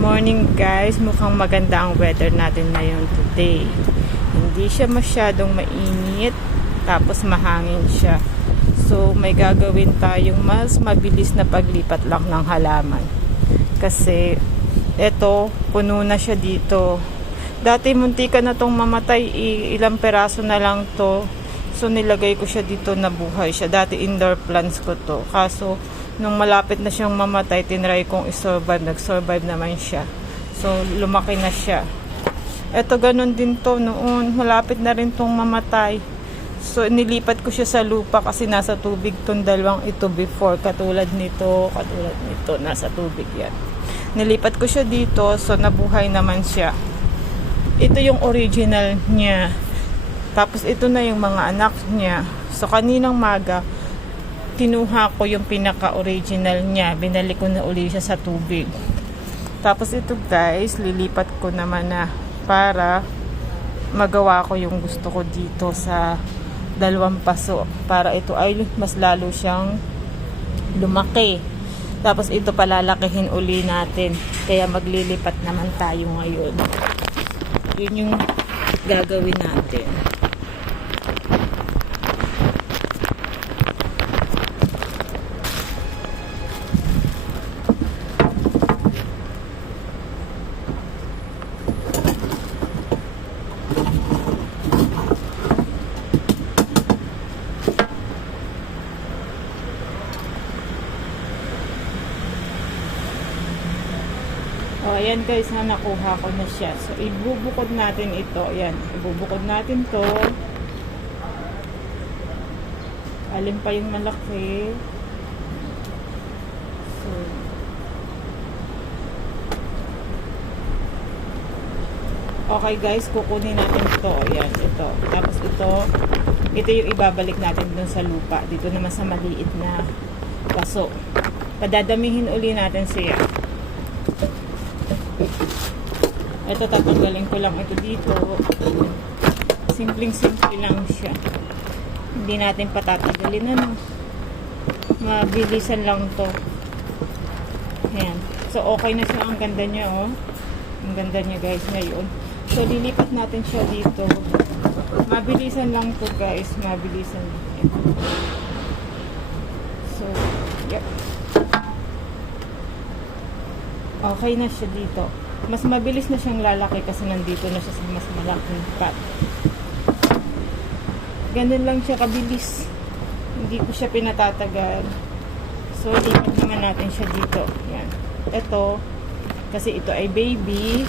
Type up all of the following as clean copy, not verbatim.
morning guys, mukhang maganda ang weather natin ngayon today. Hindi siya masyadong mainit, tapos mahangin siya. So may gagawin tayong mas mabilis na paglipat lang ng halaman. Kasi eto, puno na siya dito. Dati muntika na tong mamatay, ilang peraso na lang to. So nilagay ko siya dito, nabuhay siya. Dati indoor plants ko to. Kaso nung malapit na siyang mamatay, tinry kong i-survive. Nag-survive naman siya. So, lumaki na siya. Eto, ganun din to noon. Malapit na rin tong mamatay. So, nilipat ko siya sa lupa kasi nasa tubig tong dalawang ito before. Katulad nito, nasa tubig yan. Nilipat ko siya dito, so nabuhay naman siya. Ito yung original niya. Tapos, ito na yung mga anak niya. So, kaninang maga, kinuha ko yung pinaka-original niya. Binalik ko na uli siya sa tubig. Tapos ito guys, lilipat ko naman na para magawa ko yung gusto ko dito sa dalawang paso. Para ito ay mas lalo siyang lumaki. Tapos ito palalakihin uli natin. Kaya maglilipat naman tayo ngayon. Yun yung gagawin natin. O, ayan guys, nakuha ko na siya. So, ibubukod natin ito. Ayan, ibubukod natin to. Alin pa yung malaki. So, okay guys, kukunin natin ito. Ayan, ito. Tapos ito yung ibabalik natin dun sa lupa. Dito naman sa maliit na paso. Padadamihin uli natin siya. Ito, tatanggalin ko lang ito dito. Simpleng-simple lang siya. Hindi natin patatagalin. Ano? Mabilisan lang to. Ayan. So, okay na siya. Ang ganda niya, oh. Ang ganda niya, guys, ngayon. So, lilipat natin siya dito. Mabilisan lang to, guys. Mabilisan. Ayan. So, yep. Okay na siya dito. Mas mabilis na siyang lalaki kasi nandito na siya sa mas malaking pot. Ganun lang siya kabilis. Hindi ko siya pinatatagal. So, lipat naman natin siya dito. Yan. Ito, kasi ito ay baby,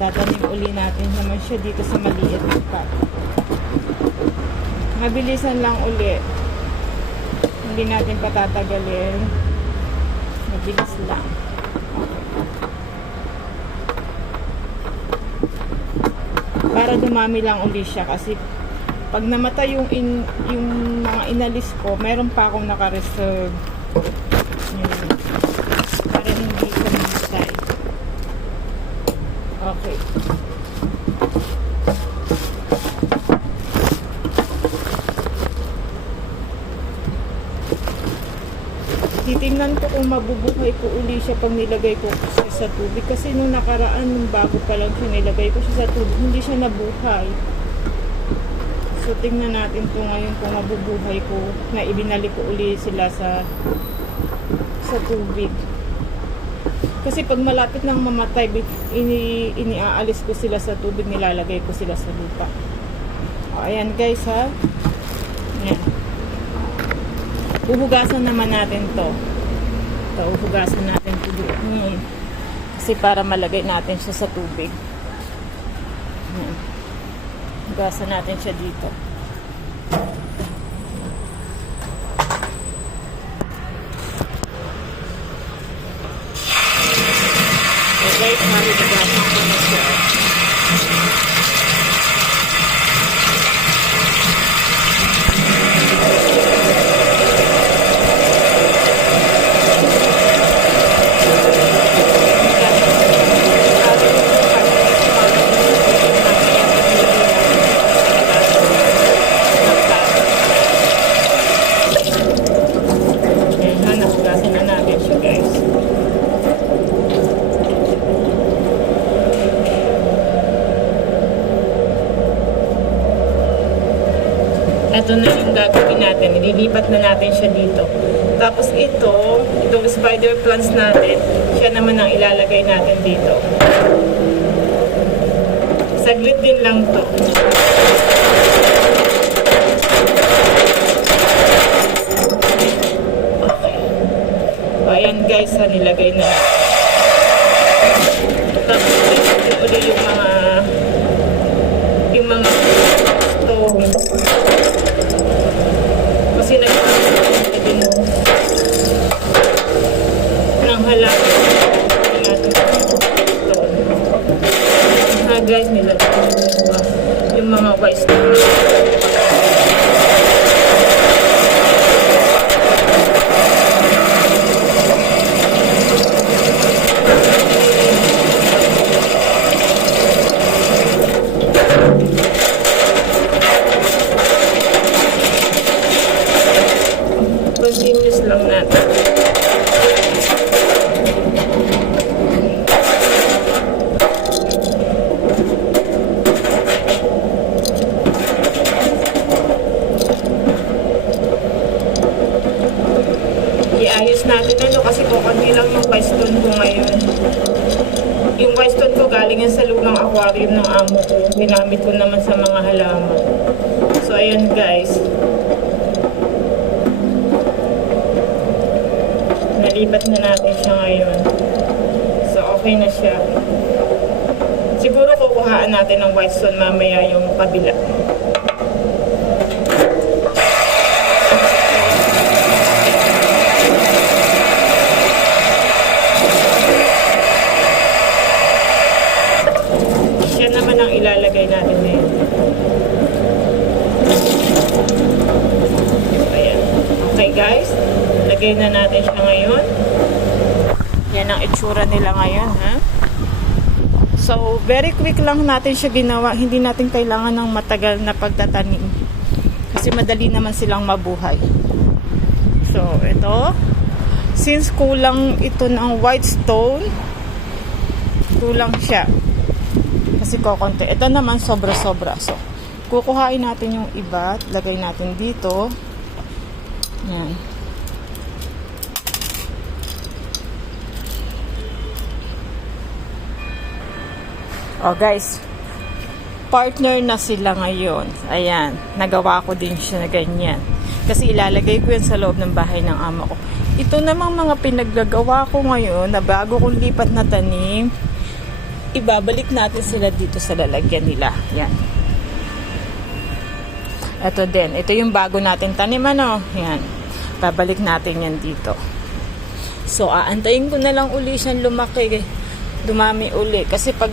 tatanim uli natin naman siya dito sa maliit na pot. Mabilisan lang uli. Hindi natin patatagalin. Mabilis lang. Para dumami lang uli siya kasi pag namatay yung mga inalis ko, meron pa akong naka-reserve. Para hindi ko mamatay. Okay. Titingnan ko kung mabubuhay ko uli siya pag nilagay ko siya sa tubig. Kasi nung nakaraan, nung bago pa lang siya nilagay ko siya sa tubig, hindi siya nabuhay. So, tingnan natin to ngayon kung mabubuhay ko, na ibinalik ko uli sila sa tubig. Kasi pag malapit nang mamatay, iniaalis ko sila sa tubig, nilalagay ko sila sa lupa. O, ayan guys ha. Ayan. Uhugasan naman natin to. Ito, uhugasan natin to doon. Kasi para malagay natin siya sa tubig. Uhugasan natin siya dito. So guys, uhugasan ko na siya. Ito na yung gagawin natin. Ililipat na natin siya dito. Tapos itong spider plants natin, siya naman ang ilalagay natin dito. Saglit din lang to. Okay. Ayan guys, nilagay na. Tapos uli yung mga stone. Kasi nagpapalagay mo ng halaman natin stone. Ha guys, nilagay yung mga white stone. Continuous lang natin. Iayos natin kasi kukunti lang yung white stone ko ngayon. Yung white stone ko galing yan sa lumang aquarium ng amo ko. Ginamit ko naman sa mga halaman. So ayun guys. Nalipat na natin siya ngayon. So, okay na siya. Siguro kukuhaan natin ng white stone mamaya yung kabila. Siya naman ang ilalagay natin ngayon. Ayan. Okay guys. Lagay na natin siya ngayon. Yan ang itsura nila ngayon, ha? So, very quick lang natin siya ginawa. Hindi natin kailangan ng matagal na pagtatanim. Kasi madali naman silang mabuhay. So, ito. Since kulang ito ng white stone, kulang siya. Kasi kokonti. Ito naman sobra-sobra. So, kukuhain natin yung iba. Lagay natin dito. Yan. Oh guys, partner na sila ngayon. Ayan, nagawa ko din siya na ganyan. Kasi ilalagay ko yan sa loob ng bahay ng ama ko. Ito namang mga pinaggagawa ko ngayon na bago kong lipat na tanim, ibabalik natin sila dito sa lalagyan nila. Yan. Ito din. Ito yung bago natin tanim, ano? Yan. Babalik natin yan dito. So, aantayin ko na lang uli siyang lumaki. Dumami uli. Kasi pag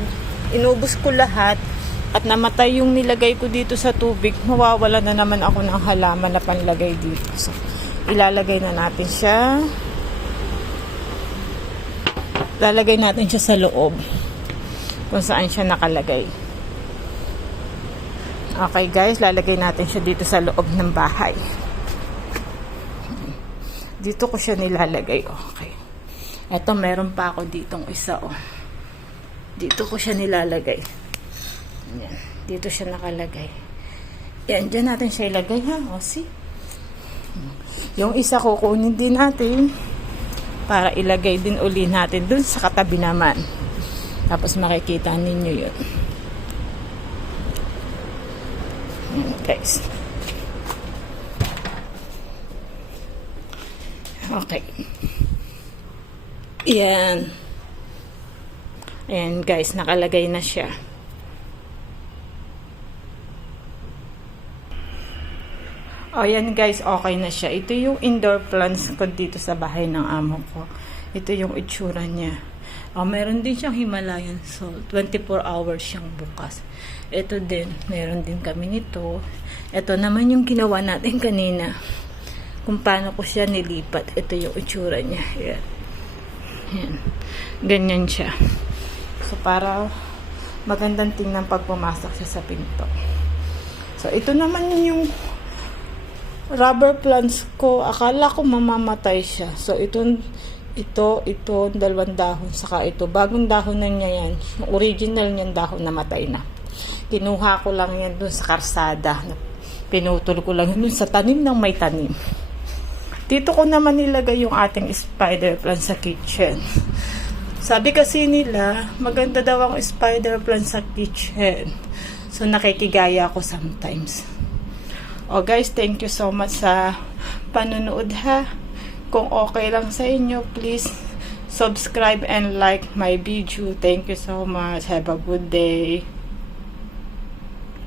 inubos ko lahat at namatay yung nilagay ko dito sa tubig, mawawala na naman ako ng halaman na panlagay dito. So, ilalagay na natin siya. Lalagay natin siya sa loob kung saan siya nakalagay. Okay guys, lalagay natin siya dito sa loob ng bahay. Dito ko siya nilalagay. Okay. Eto, meron pa ako ditong isa, oh. Dito ko siya nilalagay. Yan. Dito siya nakalagay. Yan, dyan natin siya ilagay, ha? O, see? Yung isa kukunin din natin para ilagay din uli natin dun sa katabi naman. Tapos makikita ninyo yun. Yan, guys. Okay. Yan. Ayan guys, nakalagay na siya. O yan guys, okay na siya. Ito yung indoor plants ko dito sa bahay ng amo ko. Ito yung itsura niya. O, meron din siyang Himalayan salt. 24 hours siyang bukas. Ito din, meron din kami nito. Ito naman yung ginawa natin kanina. Kung paano ko siya nilipat. Ito yung itsura niya. Yan. Yan. Ganyan siya. So, para magandang tingnan pag pumasok siya sa pinto. So, ito naman yung rubber plants ko. Akala ko mamamatay siya. So, ito, dalawang dahon. Saka ito, bagong dahon na niya yan. Yung original niyang dahon namatay na. Kinuha ko lang yan dun sa karsada. Pinutol ko lang yun sa tanim ng may tanim. Dito ko naman nilagay yung ating spider plant sa kitchen. Sabi kasi nila, maganda daw ang spider plant sa kitchen. So, nakikigaya ako sometimes. Oh guys, thank you so much sa panunood ha. Kung okay lang sa inyo, please subscribe and like my video. Thank you so much. Have a good day.